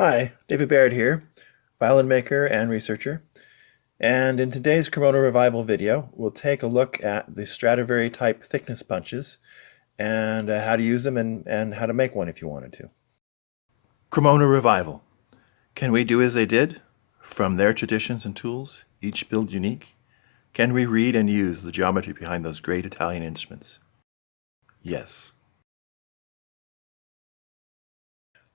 Hi, David Baird here, violin maker and researcher. And in today's Cremona Revival video, we'll take a look at the Stradivari type thickness punches and how to use them and how to make one if you wanted to. Cremona Revival. Can we do as they did? From their traditions and tools, each build unique? Can we read and use the geometry behind those great Italian instruments? Yes.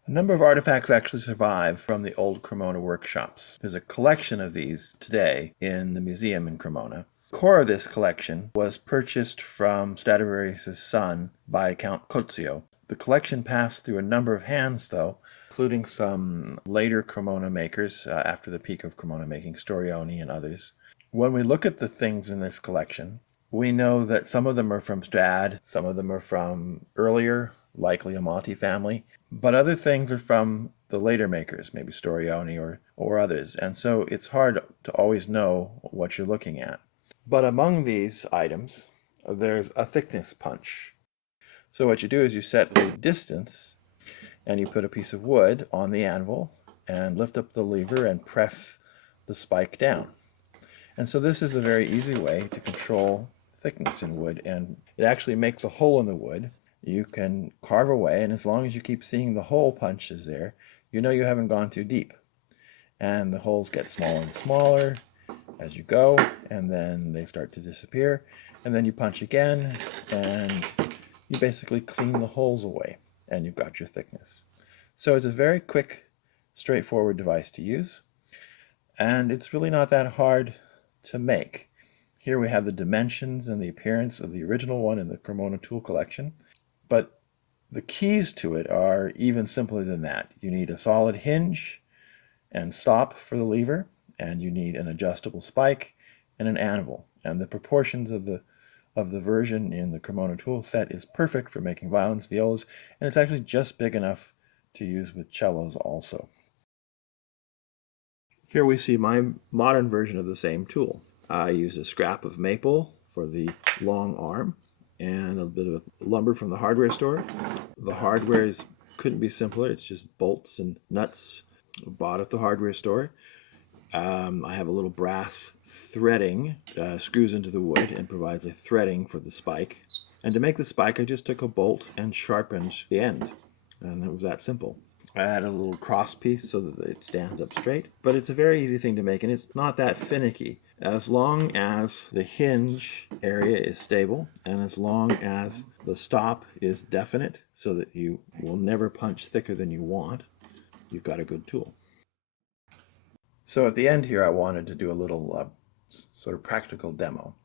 A number of artifacts actually survive from the old Cremona workshops. There's a collection of these today in the museum in Cremona. The core of this collection was purchased from Stradivarius' son by Count Cozio. The collection passed through a number of hands, though, including some later Cremona makers after the peak of Cremona making, Storioni and others. When we look at the things in this collection, we know that some of them are from Strad, some of them are from earlier, likely Amati family, but other things are from the later makers, maybe Storioni or others, and so it's hard to always know what you're looking at. But among these items, there's a thickness punch. So what you do is you set a distance, and you put a piece of wood on the anvil, and lift up the lever and press the spike down. And so this is a very easy way to control thickness in wood, and it actually makes a hole in the wood. You can carve away, and as long as you keep seeing the hole punches there, you know you haven't gone too deep. And the holes get smaller and smaller as you go, and then they start to disappear. And then you punch again, and you basically clean the holes away, and you've got your thickness. So it's a very quick, straightforward device to use, and it's really not that hard to make. Here we have the dimensions and the appearance of the original one in the Cremona tool collection. But the keys to it are even simpler than that. You need a solid hinge and stop for the lever, and you need an adjustable spike and an anvil. And the proportions of the version in the Cremona tool set is perfect for making violins, violas, and it's actually just big enough to use with cellos also. Here we see my modern version of the same tool. I use a scrap of maple for the long arm and a bit of lumber from the hardware store. The hardware couldn't be simpler. It's just bolts and nuts bought at the hardware store. I have a little brass threading screws into the wood and provides a threading for the spike. And to make the spike, I just took a bolt and sharpened the end. And it was that simple. I add a little cross piece so that it stands up straight. But it's a very easy thing to make, and it's not that finicky. As long as the hinge area is stable, and as long as the stop is definite, so that you will never punch thicker than you want, you've got a good tool. So at the end here, I wanted to do a little sort of practical demo.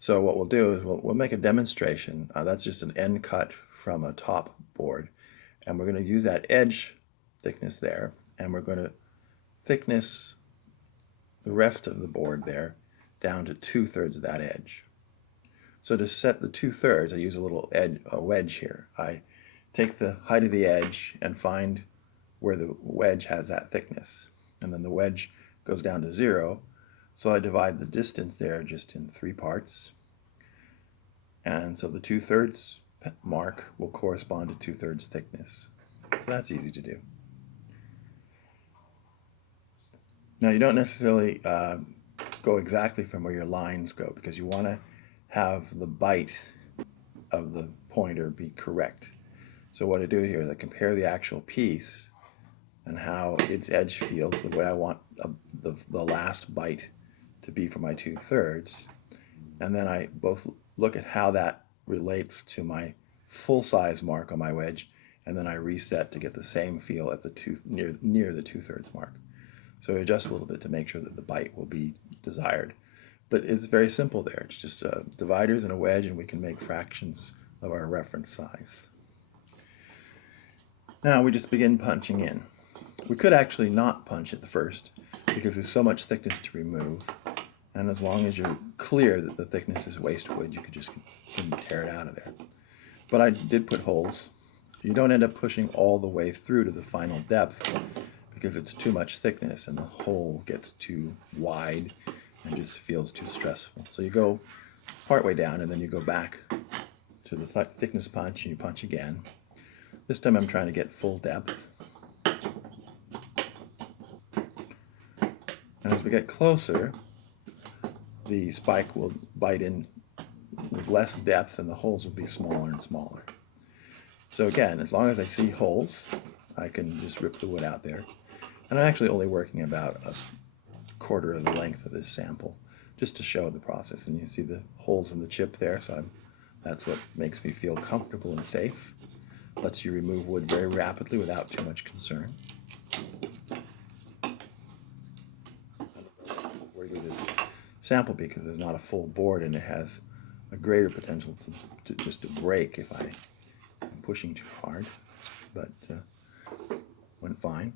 So what we'll do is we'll make a demonstration. That's just an end cut from a top board. And we're going to use that edge thickness there, and we're going to thickness the rest of the board there down to 2/3 of that edge. So to set the 2/3, I use a wedge here. I take the height of the edge and find where the wedge has that thickness. And then the wedge goes down to 0. So I divide the distance there just in 3 parts. And so the 2/3 mark will correspond to 2/3 thickness. So that's easy to do. Now you don't necessarily go exactly from where your lines go, because you want to have the bite of the pointer be correct. So what I do here is I compare the actual piece and how its edge feels the way I want the last bite to be for my 2/3. And then I both look at how that relates to my full size mark on my wedge, and then I reset to get the same feel at the near the 2/3 mark. So I adjust a little bit to make sure that the bite will be desired. But it's very simple there. It's just dividers and a wedge, and we can make fractions of our reference size. Now we just begin punching in. We could actually not punch at the first, because there's so much thickness to remove. And as long as you're clear that the thickness is waste wood, you could just tear it out of there. But I did put holes. You don't end up pushing all the way through to the final depth, because it's too much thickness and the hole gets too wide and just feels too stressful. So you go partway down, and then you go back to the thickness punch, and you punch again. This time I'm trying to get full depth. And as we get closer, the spike will bite in with less depth and the holes will be smaller and smaller. So again, as long as I see holes, I can just rip the wood out there. And I'm actually only working about a quarter of the length of this sample, just to show the process. And you see the holes in the chip there, so that's what makes me feel comfortable and safe. Lets you remove wood very rapidly without too much concern. I'm worried with this sample because there's not a full board and it has a greater potential to just to break if I'm pushing too hard, but went fine.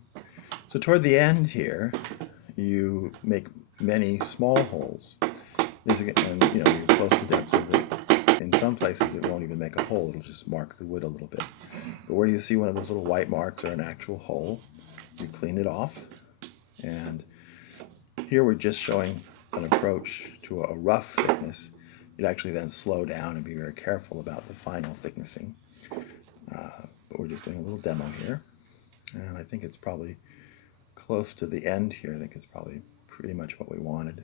So toward the end here, you make many small holes. And you're close to depths of it. In some places it won't even make a hole, it'll just mark the wood a little bit. But where you see one of those little white marks or an actual hole, you clean it off. And here we're just showing an approach to a rough thickness. You'd actually then slow down and be very careful about the final thicknessing. But we're just doing a little demo here. And I think it's probably close to the end here. I think it's probably pretty much what we wanted.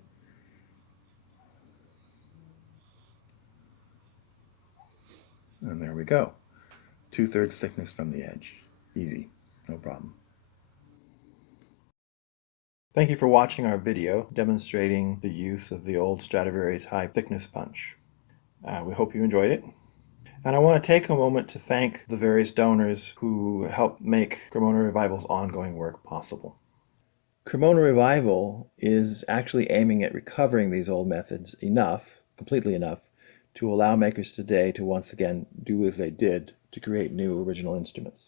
And there we go. 2/3 thickness from the edge. Easy, no problem. Thank you for watching our video demonstrating the use of the old Stradivari's high thickness punch. We hope you enjoyed it. And I want to take a moment to thank the various donors who helped make Cremona Revival's ongoing work possible. Cremona Revival is actually aiming at recovering these old methods completely enough, to allow makers today to once again do as they did to create new original instruments.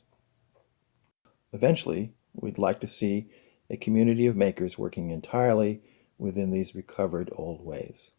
Eventually, we'd like to see a community of makers working entirely within these recovered old ways.